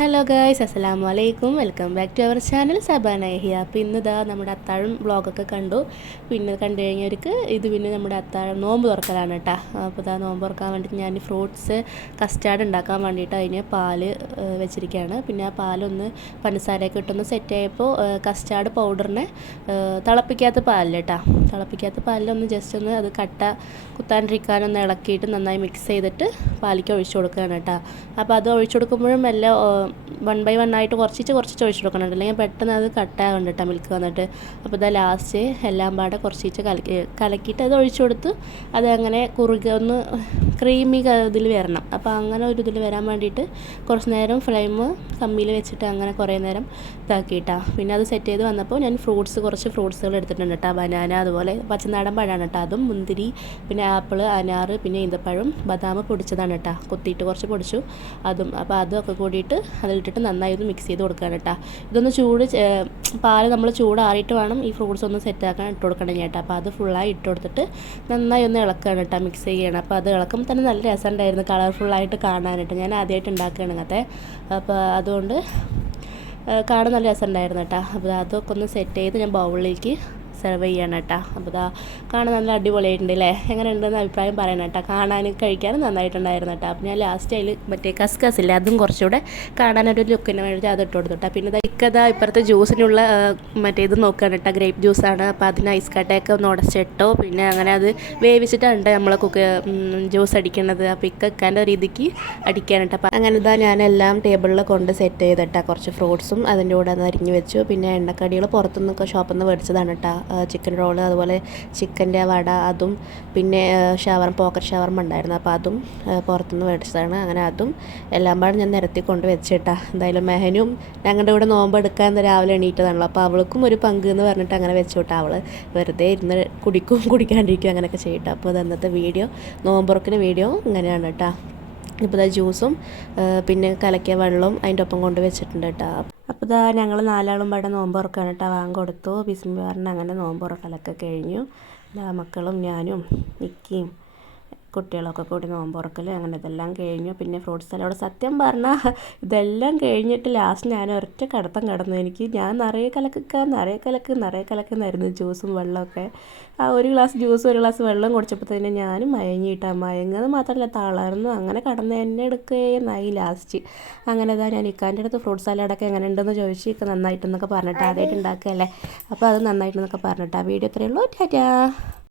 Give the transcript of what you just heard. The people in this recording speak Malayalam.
ഹലോ ഗായ്സ് അസ്സലാമു അലൈക്കും welcome back to our channel Sabana Ehiya അപ്പോൾ ഇതാ നമ്മുടെ അത്താഴം വ്ളോഗൊക്കെ കണ്ടു. പിന്നെ കണ്ടു കഴിഞ്ഞവർക്ക് ഇത് പിന്നെ നമ്മുടെ അത്താഴം നോമ്പ് തുറക്കലാണ് കേട്ടോ അപ്പോൾ ഇതാ നോമ്പ് തുറക്കാൻ വേണ്ടിയിട്ട് ഞാൻ ഫ്രൂട്ട്സ് കസ്റ്റാർഡ് ഉണ്ടാക്കാൻ വേണ്ടിയിട്ട് അതിന് പാൽ വെച്ചിരിക്കുകയാണ് പിന്നെ ആ പാലൊന്ന് പഞ്ചസാരയൊക്കെ ഇട്ടൊന്ന് സെറ്റ് ആയപ്പോൾ കസ്റ്റാർഡ് പൗഡറിനെ തിളപ്പിക്കാത്ത പാലിൽ കേട്ടോ തിളപ്പിക്കാത്ത പാലിലൊന്ന് ജസ്റ്റ് ഒന്ന് അത് കട്ട കുത്താണ്ടിരിക്കാനൊന്ന് ഇളക്കിയിട്ട് നന്നായി മിക്സ് ചെയ്തിട്ട് പാലിക്ക് ഒഴിച്ചു കൊടുക്കുകയാണ് കേട്ടോ അപ്പോൾ അത് ഒഴിച്ചു കൊടുക്കുമ്പോഴും എല്ലാം വൺ ബൈ വൺ ആയിട്ട് കുറച്ചിട്ട് കുറച്ച് ഒഴിച്ചു കൊടുക്കണം അല്ലെങ്കിൽ പെട്ടെന്ന് അത് കട്ടാകുന്നുണ്ട് കേട്ടോ മിൽക്ക് വന്നിട്ട്. അപ്പോൾ ഇതാ ലാസ്റ്റ് എല്ലാം പാടെ കുറച്ചിട്ട് കലക്കി കലക്കിയിട്ട് അത് ഒഴിച്ചു കൊടുത്ത് അത് അങ്ങനെ കുറുകെ ഒന്ന് ക്രീമി ഇതിൽ വരണം. അപ്പോൾ അങ്ങനെ ഒരു ഇതിൽ വരാൻ വേണ്ടിയിട്ട് കുറച്ച് നേരം ഫ്ലെയിം കമ്മിയിൽ വെച്ചിട്ട് അങ്ങനെ കുറേ നേരം ഇതാക്കിയിട്ടാ. പിന്നെ അത് സെറ്റ് ചെയ്ത് വന്നപ്പോൾ ഞാൻ ഫ്രൂട്ട്സ് കുറച്ച് ഫ്രൂട്ട്സുകൾ എടുത്തിട്ടുണ്ട് കേട്ടോ ബനാന അതുപോലെ പച്ചനാടൻ പഴമാണ് കേട്ടോ അതും മുന്തിരി പിന്നെ ആപ്പിൾ അനാറ് പിന്നെ ഈന്തപ്പഴം ബദാം പൊടിച്ചതാണ് കേട്ടോ കൊത്തിയിട്ട് കുറച്ച് പൊടിച്ചു. അതും അപ്പോൾ അതൊക്കെ കൂടിയിട്ട് അതിലിട്ടിട്ട് നന്നായി ഒന്ന് മിക്സ് ചെയ്ത് കൊടുക്കുകയാണ് കേട്ടോ. ഇതൊന്ന് ചൂട് പാൽ നമ്മൾ ചൂടാറിയിട്ട് വേണം ഈ ഫ്രൂട്ട്സ് ഒന്ന് സെറ്റ് ആക്കാൻ ഇട്ട് കൊടുക്കണം ചേട്ടാ അപ്പോൾ അത് ഫുള്ളായി ഇട്ട് കൊടുത്തിട്ട് നന്നായി ഒന്ന് ഇളക്കുകയാണ് കേട്ടോ മിക്സ് ചെയ്യണം. അപ്പോൾ അത് ഇളക്കുമ്പോൾ തന്നെ നല്ല രസമുണ്ടായിരുന്നു കളർഫുള്ളായിട്ട് കാണാനായിട്ട്. ഞാൻ ആദ്യമായിട്ട് ഉണ്ടാക്കുകയാണ് അങ്ങനത്തെ അപ്പോൾ അതുകൊണ്ട് കാണാൻ നല്ല രസമുണ്ടായിരുന്നു കേട്ടോ. അപ്പോൾ അതൊക്കെ ഒന്ന് സെറ്റ് ചെയ്ത് ഞാൻ ബൗളിലേക്ക് സെർവ് ചെയ്യണം കേട്ടോ അപ്പോൾ ഇതാ കാണാൻ നല്ല അടിപൊളിയായിട്ടുണ്ട് അല്ലേ എങ്ങനെ ഉണ്ടെന്ന് അഭിപ്രായം പറയണം കേട്ടോ കാണാനും കഴിക്കാനും നന്നായിട്ടുണ്ടായിരുന്നു കേട്ടോ അപ്പോൾ ഞാൻ ലാസ്റ്റ് അതിൽ മറ്റേ കസ്കസ് ഇല്ലേ അതും കുറച്ചുകൂടെ കാണാനൊരു ലുക്കിന് വേണ്ടി അത് ഇട്ട് കൊടുത്തു പിന്നെ ഇക്കതാ ഇപ്പുറത്തെ ജ്യൂസിനുള്ള മറ്റേ ഇത് നോക്കുകയാണ് കേട്ടോ ഗ്രേപ്പ് ജ്യൂസാണ് അപ്പോൾ അതിന് ഐസ് കട്ടയൊക്കെ ഒന്ന് ഉടച്ചിട്ടോ പിന്നെ അങ്ങനെ അത് വേവിച്ചിട്ടുണ്ട് നമ്മൾ കുക്ക് ജ്യൂസ് അടിക്കണത്. അപ്പോൾ ഇക്കക്കാന്റെ രീതിക്ക് അടിക്കാൻ കേട്ടോ അപ്പോൾ അങ്ങനെ ഇതാ ഞാനെല്ലാം ടേബിളിൽ കൊണ്ട് സെറ്റ് ചെയ്തിട്ടാ കുറച്ച് ഫ്രൂട്ട്സും അതിന്റെ കൂടെ അത് അരിഞ്ഞ് വെച്ചു. പിന്നെ എണ്ണക്കടികൾ പുറത്തുനിന്നൊക്കെ ഷോപ്പിൽ നിന്ന് മേടിച്ചതാണ് കേട്ടോ ചിക്കൻ റോൾ അതുപോലെ ചിക്കന്റെ വട അതും പിന്നെ ഷവർമ പോക്കറ്റ് ഷവർമ ഉണ്ടായിരുന്നു. അപ്പോൾ അതും പുറത്തുനിന്ന് മേടിച്ചതാണ്. അങ്ങനെ അതും എല്ലാം പാടും ഞാൻ നിരത്തി കൊണ്ട് വെച്ചിട്ടാ. എന്തായാലും മെഹനും ഞങ്ങളുടെ കൂടെ നോമ്പ് എടുക്കാൻ രാവിലെ എണീറ്റതാണല്ലോ. അപ്പോൾ അവൾക്കും ഒരു പങ്ക് എന്ന് പറഞ്ഞിട്ട് അങ്ങനെ വെച്ചു വിട്ടാ അവൾ വെറുതെ ഇരുന്ന് കുടിക്കും കുടിക്കാണ്ടിരിക്കും അങ്ങനെയൊക്കെ ചെയ്യട്ടെ. അപ്പോൾ അത് അന്നത്തെ വീഡിയോ നോമ്പുറക്കിന് വീഡിയോ ഇങ്ങനെയാണ് കേട്ടോ ഇപ്പോൾ ജ്യൂസും പിന്നെ കലക്കിയ വെള്ളവും അതിന്റെ ഒപ്പം കൊണ്ട് വെച്ചിട്ടുണ്ട് കേട്ടോ അപ്പോൾ ഇതാ ഞങ്ങൾ നാലാളും പാടെ നോമ്പ് തുറക്കാണ് കേട്ടോ. വാങ്ങി കൊടുത്തു. ബിസ്മി പറഞ്ഞ് അങ്ങനെ നോമ്പ് തുറക്കലൊക്കെ കഴിഞ്ഞു. എല്ലാ മക്കളും ഞാനും നിക്കിയും കുട്ടികളൊക്കെ കൂടി നോമ്പുറക്കൽ അങ്ങനെ ഇതെല്ലാം കഴിഞ്ഞു. പിന്നെ ഫ്രൂട്ട്സ് സലാഡ് സത്യം പറഞ്ഞാൽ ഇതെല്ലാം കഴിഞ്ഞിട്ട് ലാസ്റ്റ് ഞാൻ ഒരൊറ്റ കടത്തം കിടന്നു. എനിക്ക് ഞാൻ നിറയെ കലക്കുക നിറയെ കലക്ക് നിറയെ കലക്കുന്നായിരുന്നു ജ്യൂസും വെള്ളമൊക്കെ. ആ ഒരു ഗ്ലാസ് ജ്യൂസും ഒരു ഗ്ലാസ് വെള്ളം കുടിച്ചപ്പോൾ തന്നെ ഞാനും മയങ്ങിയിട്ടാ മയങ്ങുന്നത് മാത്രമല്ല തളർന്നു. അങ്ങനെ കടന്ന് എന്നെ എടുക്കുകയെന്നായി ലാസ്റ്റ് അങ്ങനെ ഇതാ ഞാൻ ഇക്കാന്റെ അടുത്ത് ഫ്രൂട്ട് സലാഡൊക്കെ എങ്ങനെ ഉണ്ടെന്ന് ചോദിച്ചു ഇക്ക നന്നായിട്ടെന്നൊക്കെ പറഞ്ഞിട്ട് ആദ്യമായിട്ട് ഉണ്ടാക്കുകയല്ലേ അപ്പോൾ അത് നന്നായിട്ടെന്നൊക്കെ പറഞ്ഞിട്ട് ആ വീഡിയോ ഇത്രയേ ഉള്ളൂ. ടാറ്റാ.